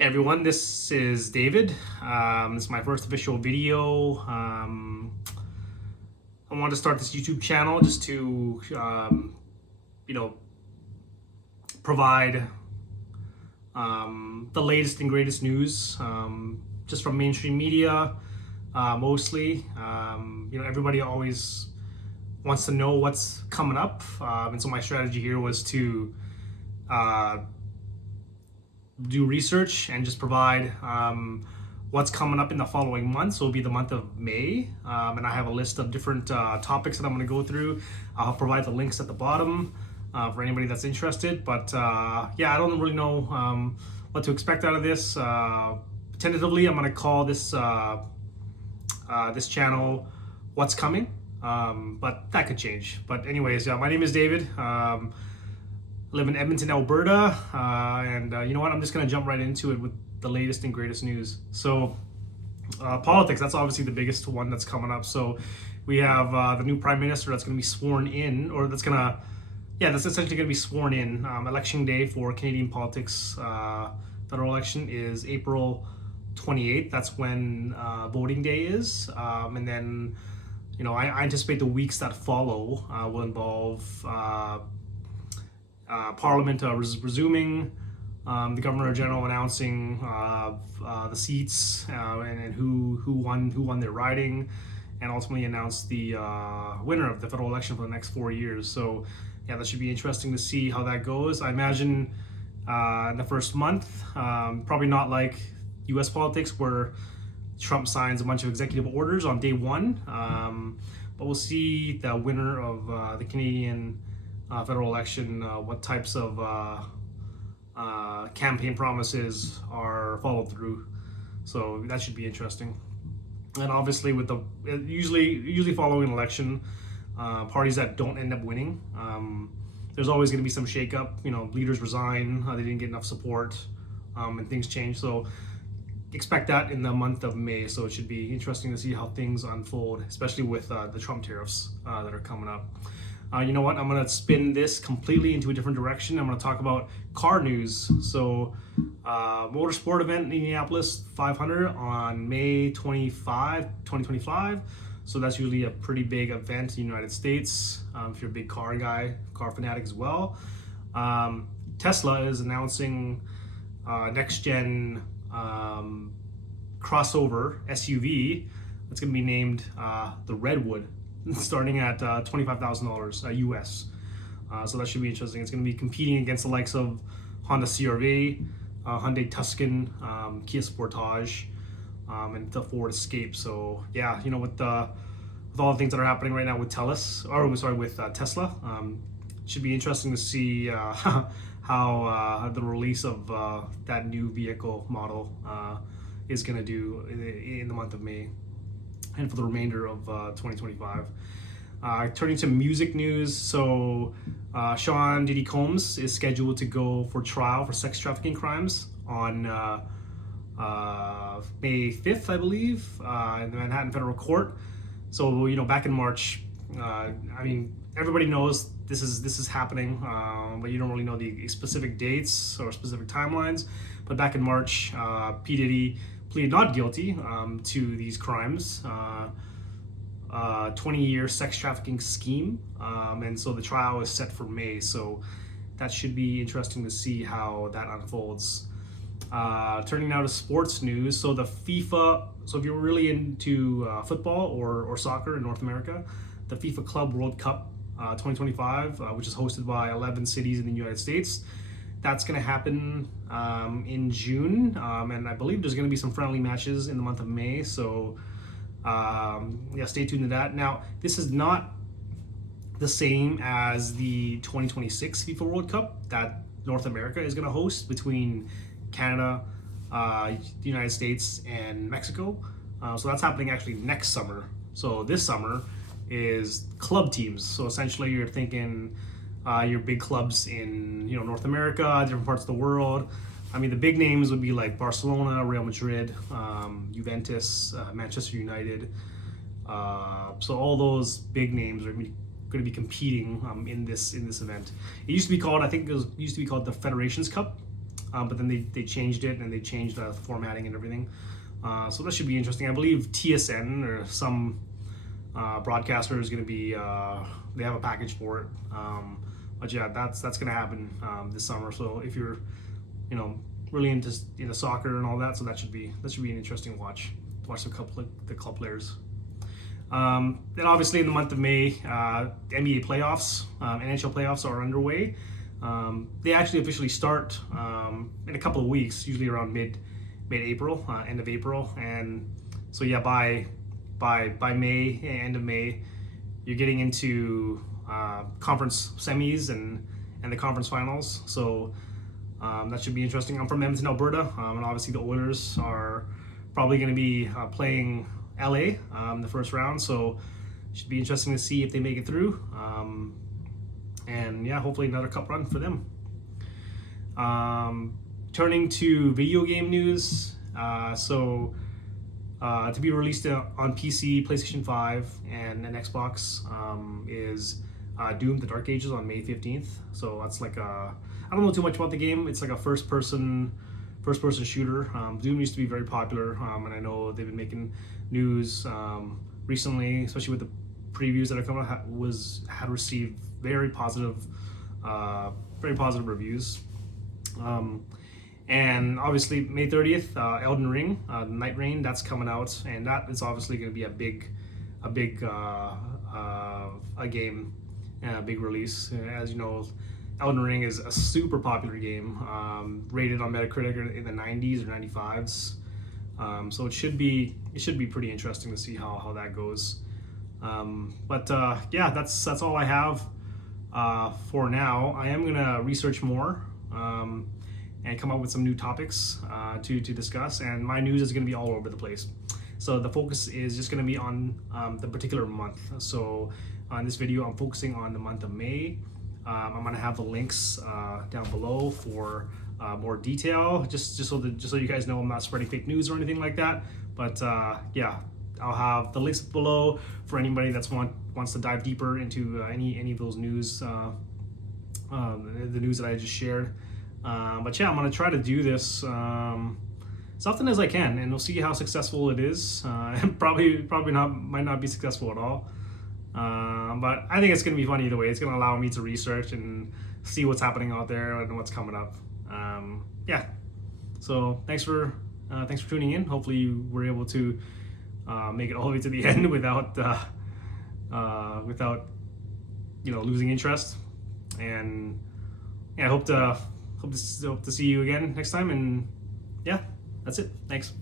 Hey everyone, this is David. This is my first official video. I wanted to start this YouTube channel just to, you know, provide the latest and greatest news, just from mainstream media, mostly. Everybody always wants to know what's coming up, and so my strategy here was to do research and just provide what's coming up in the following month. So it'll be the month of May, and I have a list of different topics that I'm going to go through. I'll provide the links at the bottom for anybody that's interested. But yeah, I don't really know what to expect out of this. Tentatively, I'm going to call this this channel "What's Coming," but that could change. But anyways, my name is David. Live in Edmonton, Alberta, and you know what? I'm just gonna jump right into it with the latest and greatest news. So, politics, that's obviously the biggest one that's coming up. So, we have the new prime minister that's gonna be sworn in, or that's essentially gonna be sworn in. Election day for Canadian politics, federal election is April 28th. That's when voting day is, and then, I anticipate the weeks that follow will involve Parliament resuming, the Governor General announcing the seats and who won their riding, and ultimately announce the winner of the federal election for the next 4 years. So yeah, that should be interesting to see how that goes. I imagine in the first month, probably not like U.S. politics where Trump signs a bunch of executive orders on day one, but we'll see the winner of the Canadian federal election, what types of campaign promises are followed through. So that should be interesting. And obviously, with the usually following an election, parties that don't end up winning, there's always going to be some shakeup. Leaders resign, they didn't get enough support, and things change. So expect that in the month of May. So it should be interesting to see how things unfold, especially with the Trump tariffs that are coming up. You know what? I'm going to spin this completely into a different direction. I'm going to talk about car news. So, Motorsport event in Indianapolis 500 on May 25, 2025. So that's usually a pretty big event in the United States, if you're a big car guy, car fanatic as well. Tesla is announcing next-gen crossover SUV that's going to be named the Redwood, starting at $25,000 US. So that should be interesting. It's going to be competing against the likes of Honda CR-V, Hyundai Tucson, Kia Sportage, and the Ford Escape. So yeah, with all the things that are happening right now with Tesla, it should be interesting to see how the release of that new vehicle model is going to do in the month of May and for the remainder of 2025. Turning to music news, so Sean Diddy Combs is scheduled to go for trial for sex trafficking crimes on May 5th, I believe, in the Manhattan Federal Court. So back in March, everybody knows this is happening, but you don't really know the specific dates or specific timelines. But back in March, P. Diddy pleaded not guilty to these crimes, 20-year sex trafficking scheme, and so the trial is set for May. So that should be interesting to see how that unfolds. Turning now to sports news, so the FIFA. So if you're really into football or soccer in North America, the FIFA Club World Cup 2025, which is hosted by 11 cities in the United States. That's going to happen in June, and I believe there's going to be some friendly matches in the month of May. So, yeah, stay tuned to that. Now, this is not the same as the 2026 FIFA World Cup that North America is going to host between Canada, the United States, and Mexico. So that's happening actually next summer. So this summer is club teams. So essentially, you're thinking your big clubs in North America, different parts of the world. The big names would be like Barcelona, Real Madrid, Juventus, Manchester United. So all those big names are going to be competing in this event. It used to be called, I think used to be called the Federations Cup, but then they changed it and they changed the formatting and everything. So that should be interesting. I believe TSN or some broadcaster is going to be, they have a package for it. But yeah, that's going to happen this summer. So if you're, really into soccer and all that, so that should be an interesting watch. To watch the club players. Then obviously in the month of May, NBA playoffs, NHL playoffs are underway. They actually officially start in a couple of weeks, usually around mid-April, end of April, and so yeah, by May, end of May, you're getting into conference semis and the conference finals. So that should be interesting. I'm from Edmonton, Alberta, and obviously the Oilers are probably going to be playing LA the first round, so it should be interesting to see if they make it through. And yeah, hopefully another cup run for them. Turning to video game news, to be released on PC, PlayStation 5, and an Xbox is Doom: The Dark Ages on May 15th. So that's like I don't know too much about the game. It's like a first-person shooter. Doom used to be very popular, and I know they've been making news recently, especially with the previews that are coming out, had received very positive reviews. And obviously May 30th, Elden Ring, Nightreign, that's coming out, and that is obviously going to be a big game, and a big release. As you know, Elden Ring is a super popular game, rated on Metacritic in the 90s or 95s. So it should be pretty interesting to see how that goes. Yeah, that's all I have for now. I am gonna research more and come up with some new topics to discuss. And my news is gonna be all over the place. So the focus is just gonna be on the particular month. So on this video, I'm focusing on the month of May. I'm gonna have the links down below for more detail, just so you guys know I'm not spreading fake news or anything like that. But yeah, I'll have the links below for anybody that's wants to dive deeper into any of those news, the news that I just shared. But yeah, I'm gonna try to do this as often as I can, and we'll see how successful it is. Probably might not be successful at all. But I think it's going to be fun either way. It's going to allow me to research and see what's happening out there and what's coming up. Yeah. So thanks for tuning in. Hopefully you were able to make it all the way to the end without losing interest. And yeah, I hope to see you again next time. And yeah, that's it. Thanks.